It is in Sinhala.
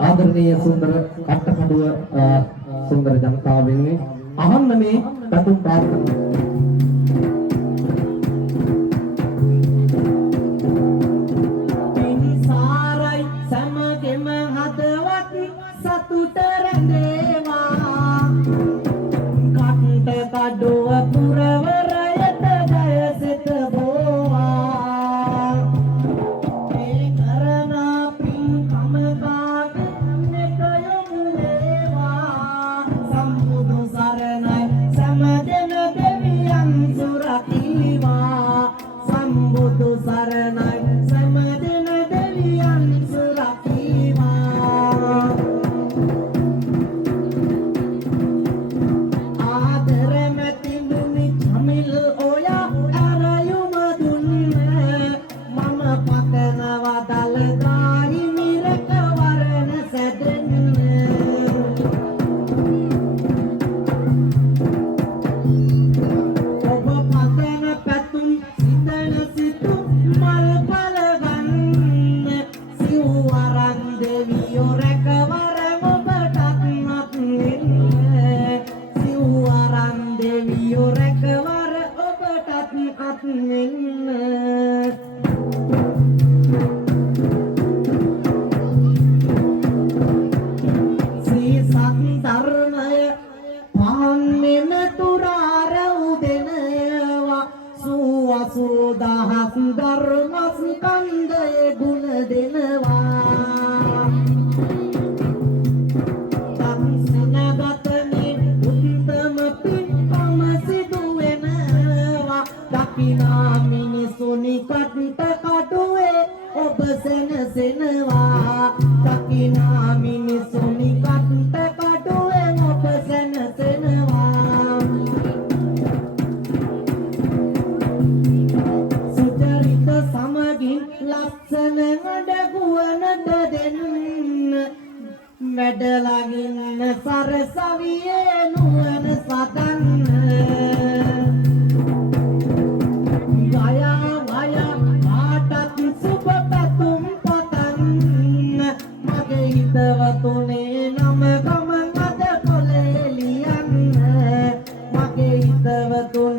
ආදරණීය සුන්දර කට්ටකඩුව සුන්දර ජනතාව වෙන්නේ අහන්න මේ පැතුම් ප්‍රාර්ථනා පින්සාරයි සමගෙම හදවත් සතුට රැඳේවා කට්ට කඩුව පුරවරයට ජයසිත බෝවා මේ කරන පින්කම ගාගෙන එක යොමු වේවා සම්බුදු සරණයි සමදෙන දෙවියන් සුරකීවා සම්බුදු සරණයි සමදෙන දෙවියන් සුරකීවා ආදරමැති මුනි ජමිල් ඔයා අරයුම දුන්නේ මම පතනවා දලදායි මිරක වරණ සැදෙන්නේ ඔබ පතන පැතුම් සිතන සිතු මල් පල ගන්න සිව් වරන් දෙවියෝ රැකවර ඔබටත් මත් වෙන්න සිව් වරන් දෙවියෝ රැකවර ඔබටත් අත් වෙන්න ශ්‍රී සත්ධර්මය පාන්නෙන තුරාර උදෙනවා සුවසෝ දහස් ධර්මස්කන්ධයේ ගුණ දෙනවා සංසනගතනේ උත්තම පින්කම සිදු වෙනවා දකිනා මිනිසුනි කට්ට කඩුවේ ඔබ සෙනසෙනවා දකිනා මිනිසුනි කට්ට කඩුවේ ඔබ සෙනසෙනවා සුචරිත සමගින් ලස්සන ගඩගුවනට දෙන්න මැඩලගින්න සරසවියේ නුවණ සතන්න ගයා වයා කාටත් සුබ පැතුම් පතන්න මගේ හිතවතුනේ නම ගමන් අද කොලේ ලියන්න මගේ හිතවතුනේ